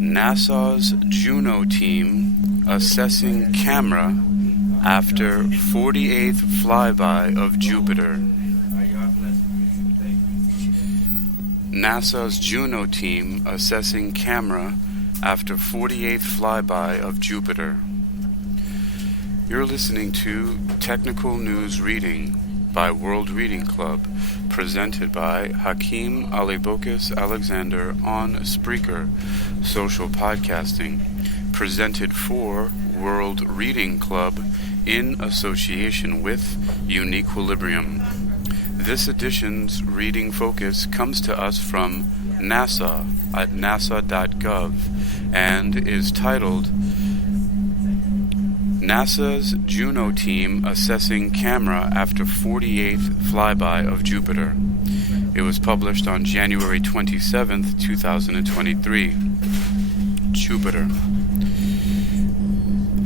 NASA's Juno team assessing camera after 48th flyby of Jupiter. NASA's Juno team assessing camera after 48th flyby of Jupiter. You're listening to Technical News Reading by World Reading Club, presented by Hakeem-Ali-Bocas-Alexander on Spreaker, social podcasting, presented for World Reading Club in association with UniquilibriuM. This edition's reading focus comes to us from NASA at nasa.gov and is titled NASA's Juno team assessing camera after 48th flyby of Jupiter. It was published on January 27th, 2023. Jupiter.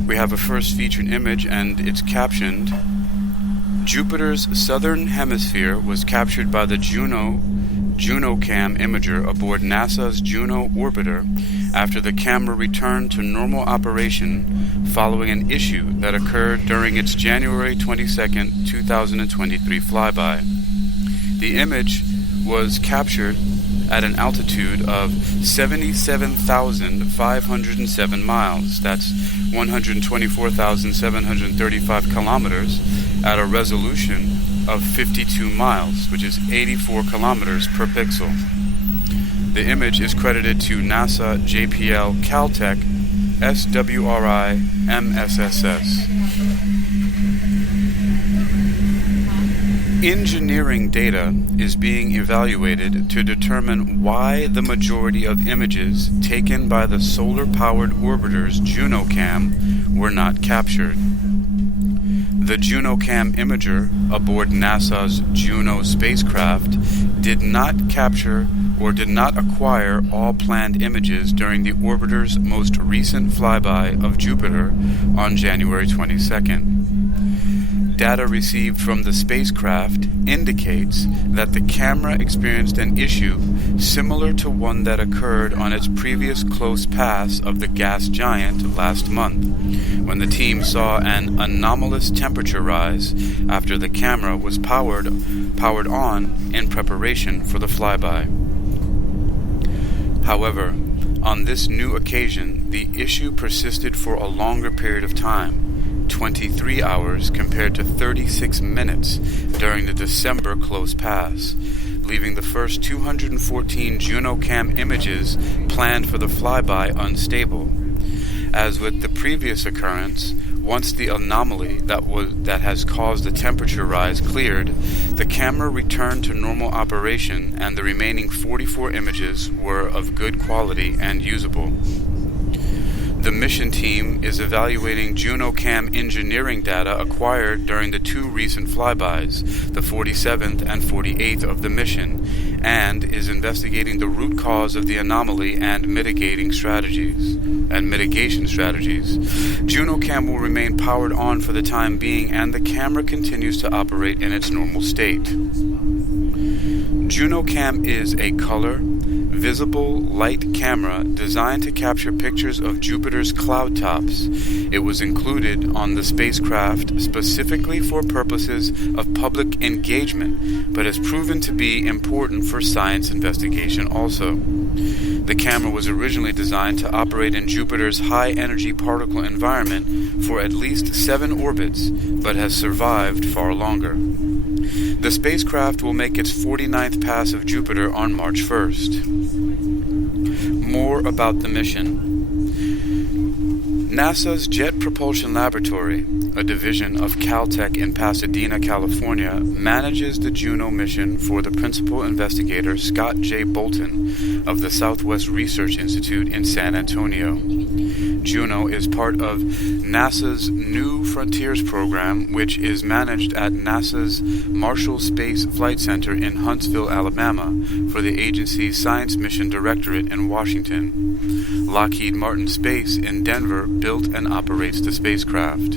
We have a first featured image and it's captioned, Jupiter's southern hemisphere was captured by the Juno cam imager aboard NASA's Juno orbiter after the camera returned to normal operation following an issue that occurred during its January 22, 2023 flyby. The image was captured at an altitude of 77,507 miles, that's 124,735 kilometers, at a resolution of 52 miles, which is 84 kilometers per pixel. The image is credited to NASA JPL-Caltech, SwRI, MSSS. Engineering data is being evaluated to determine why the majority of images taken by the solar-powered orbiter's Juno cam were not captured. The Juno cam imager aboard NASA's Juno spacecraft did not capture or did not acquire all planned images during the orbiter's most recent flyby of Jupiter on January 22nd. Data received from the spacecraft indicates that the camera experienced an issue similar to one that occurred on its previous close pass of the gas giant last month, when the team saw an anomalous temperature rise after the camera was powered on in preparation for the flyby. However, on this new occasion, the issue persisted for a longer period of time, 23 hours compared to 36 minutes during the December close pass, leaving the first 214 Juno cam images planned for the flyby unstable. As with the previous occurrence, once the anomaly that has caused the temperature rise cleared, the camera returned to normal operation and the remaining 44 images were of good quality and usable. The mission team is evaluating Juno cam engineering data acquired during the two recent flybys, the 47th and 48th of the mission, and is investigating the root cause of the anomaly and mitigation strategies. Juno cam will remain powered on for the time being, and the camera continues to operate in its normal state. Juno cam is a color, visible light camera designed to capture pictures of Jupiter's cloud tops. It was included on the spacecraft specifically for purposes of public engagement, but has proven to be important for science investigation also. The camera was originally designed to operate in Jupiter's high-energy particle environment for at least 7 orbits, but has survived far longer. The spacecraft will make its 49th pass of Jupiter on March 1st. More about the mission. NASA's Jet Propulsion Laboratory, a division of Caltech in Pasadena, California, manages the Juno mission for the principal investigator Scott J. Bolton of the Southwest Research Institute in San Antonio. Juno is part of NASA's New Frontiers program, which is managed at NASA's Marshall Space Flight Center in Huntsville, Alabama, for the agency's Science Mission Directorate in Washington. Lockheed Martin Space in Denver built and operates the spacecraft.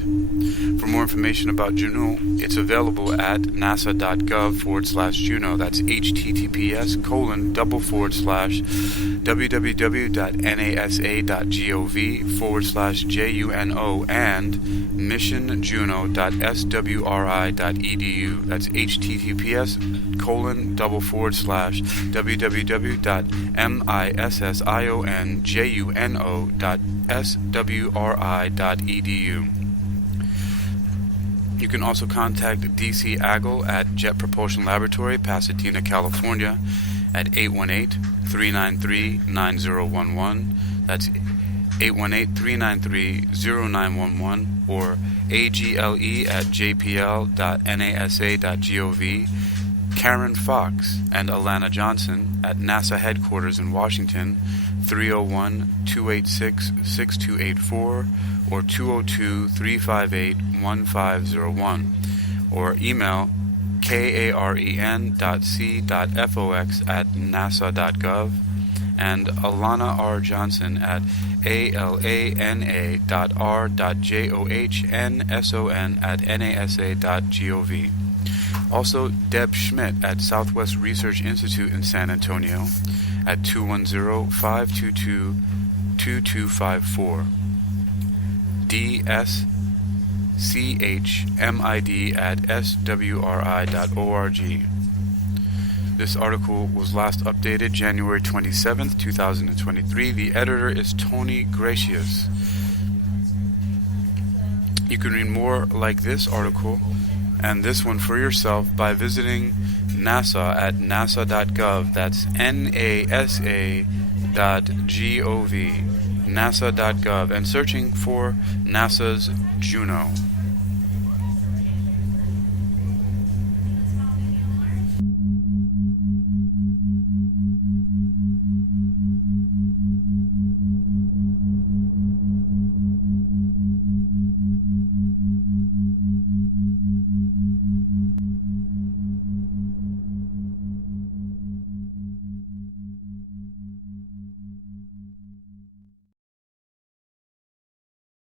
For more information about Juno, it's available at nasa.gov/Juno. That's https://www.nasa.gov/JUNO and missionjuno.swri.edu. That's https://www.missionjuno.swri.edu. You can also contact DC Agel at Jet Propulsion Laboratory, Pasadena, California, at 818-393-9011. That's 818-393-0911, or agle at jpl.nasa.gov. Karen Fox and Alana Johnson at NASA headquarters in Washington, 301-286-6284 or 202-358-1501, or email karen.c.fox@nasa.gov, and Alana R. Johnson at alana.johnsson@nasa.gov. Also, Deb Schmidt at Southwest Research Institute in San Antonio at 210-522-2254. dschmid@swri.org. This article was last updated January 27th, 2023. The editor is Tony Gracious. You can read more like this article and this one for yourself by visiting NASA at nasa.gov. That's NASA.gov, nasa.gov, and searching for NASA's Juno.